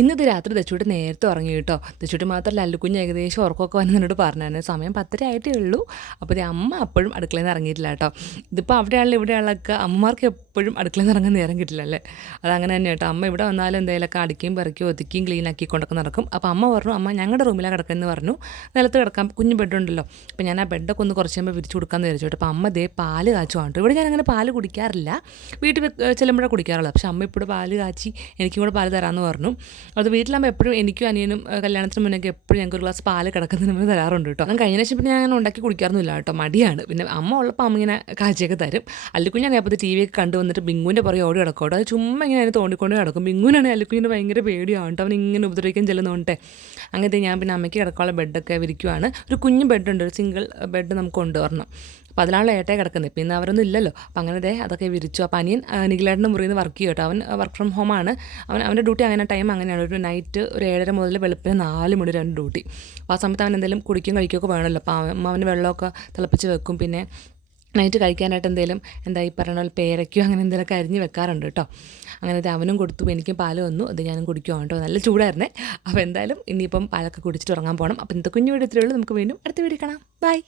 ഇന്നിത് രാത്രി ദച്ചൂട്ടി നേരത്തെ ഉറങ്ങി കേട്ടോ. ദച്ചൂട്ടി മാത്രമല്ല അല്ലുക്കുഞ്ഞ് ഏകദേശം ഉറക്കമൊക്കെ വന്ന് എന്നോട് പറഞ്ഞു. സമയം 10:30 ആയിട്ടേ ഉള്ളൂ. അപ്പോൾ ഇത് അമ്മ അപ്പോഴും അടുക്കളയിൽ നിന്ന് ഇറങ്ങിയിട്ടില്ല കേട്ടോ. ഇതിപ്പോൾ അവിടെയാണല്ലോ ഇവിടെയാളൊക്കെ അമ്മമാർക്ക് എപ്പോഴും അടുക്കളയിൽ നിന്ന് ഇറങ്ങാൻ നേരം കിട്ടില്ല അല്ലേ. അതങ്ങനെ തന്നെ കേട്ടോ. അമ്മ ഇവിടെ വന്നാലും എന്തെങ്കിലുമൊക്കെ അടിക്കുകയും പെറുക്കുകയും ഒതുക്കിയും ക്ലീൻ ആക്കിക്കൊണ്ടൊക്കെ നടക്കും. അപ്പോൾ അമ്മ പറഞ്ഞു, അമ്മ ഞങ്ങളുടെ റൂമിലാണ് കിടക്കുന്നത് പറഞ്ഞു. നിലത്ത് കിടക്കാം, കുഞ്ഞു ബെഡുണ്ടല്ലോ. അപ്പോൾ ഞാൻ ആ ബെഡൊക്കെ ഒന്ന് കുറച്ച് കഴിയുമ്പോൾ വിരിച്ചു കൊടുക്കാമെന്ന് വിചാരിച്ചു കേട്ടോ. അപ്പോൾ അമ്മ ദേ പാല് കാച്ചുവാണ്. ഇവിടെ ഞാൻ അങ്ങനെ പാല് കുടിക്കാറില്ല, വീട്ടിൽ ചെല്ലുമ്പോഴേ കുടിക്കാറുള്ളൂ. പക്ഷേ അമ്മ ഇപ്പോൾ പാല് കാച്ചി എനിക്കും കൂടെ പാല് തരാമെന്ന് പറഞ്ഞു. അത് വീട്ടിലാകുമ്പോൾ എപ്പോഴും എനിക്കും അനിയനും കല്യാണത്തിന് മുന്നേ എപ്പോഴും ഞങ്ങൾക്ക് ഒരു ഗ്ലാസ് പാല് കിടക്കുന്നതിന് മുന്നേ തരാറുണ്ട് കേട്ടോ. ഞാൻ കഴിഞ്ഞ ശേഷം പിന്നെ ഞാൻ അങ്ങനെ ഉണ്ടാക്കി കുടിക്കാറൊന്നുമില്ല കേട്ടോ, മടിയാണ്. പിന്നെ അമ്മ ഉള്ളപ്പോൾ അമ്മ ഇങ്ങനെ കാച്ചിയൊക്കെ തരും. അല്ലിക്കുഞ്ഞാണ് അപ്പോൾ ടി വി ഒക്കെ കണ്ടു വന്നിട്ട് ബിങ്കുവിൻ്റെ പുറകെ ഓടി കിടക്കും കേട്ടോ. അത് ചുമ്മാ ഇങ്ങനെ അതിന് തോണ്ടിക്കൊണ്ട് കിടക്കും. ബിങ്കുവിനാണ് അല്ലിക്കുഞ്ഞിന് ഭയങ്കര പേടിയാണ് കേട്ടോ, അവൻ ഇങ്ങനെ ഉപദ്രവിക്കാൻ ചെല്ലുന്നോണ്ടേ. അങ്ങനത്തെ ഞാൻ പിന്നെ അമ്മയ്ക്ക് കിടക്കാനുള്ള ബെഡൊക്കെ വിരിക്കുവാണ്. ഒരു കുഞ്ഞു ബെഡുണ്ട്, ഒരു സിംഗിൾ ബെഡ് നമുക്ക് കൊണ്ടുവരണം. അപ്പോൾ അതിലാണല്ലോ ഏട്ടയെ കിടക്കുന്നത്. പിന്നെ അവരൊന്നും ഇല്ലല്ലോ. അപ്പോൾ അങ്ങനെ അതൊക്കെ വിരിച്ചു. അപ്പോൾ അനിയൻ നിഖിലേട്ടൻ്റെ മുറിയിൽ നിന്ന് വർക്ക് ചെയ്യും കേട്ടോ. അവൻ വർക്ക് ഫ്രം ഹോമാണ്. അവൻ്റെ ഡ്യൂട്ടി അങ്ങനെ ടൈം അങ്ങനെയാണ്. ഒരു നൈറ്റ് ഒരു 7:30 മുതൽ വെളുപ്പിന് 4 മണി 2 ഡ്യൂട്ടി. അപ്പോൾ ആ സമയത്ത് അവൻ എന്തെങ്കിലും കുടിക്കുകയും കഴിക്കുകയൊക്കെ വേണമല്ലോ. അപ്പോൾ അവന് വെള്ളമൊക്കെ തിളപ്പിച്ച് വെക്കും. പിന്നെ നൈറ്റ് കഴിക്കാനായിട്ട് എന്തെങ്കിലും ഈ പറഞ്ഞ പോലെ പേരയ്ക്കോ അങ്ങനെ എന്തെങ്കിലുമൊക്കെ അരിഞ്ഞ് വെക്കാറുണ്ട് കേട്ടോ. അങ്ങനെ അവനും കൊടുത്തു, എനിക്കും പാല് വന്നു, അത് ഞാനും കുടിക്കുവാണ് കേട്ടോ. നല്ല ചൂടായിരുന്നേ. അപ്പോൾ എന്തായാലും ഇനിയിപ്പം പാലൊക്കെ കുടിച്ചിട്ട് ഉറങ്ങാൻ പോകണം. അപ്പോൾ ഇന്നത്തെ കുഞ്ഞു വീഡിയോ ഇത്രയേ ഉള്ളൂ. നമുക്ക് വീണ്ടും അടുത്ത വീഡിയോ കാണാം. ബൈ.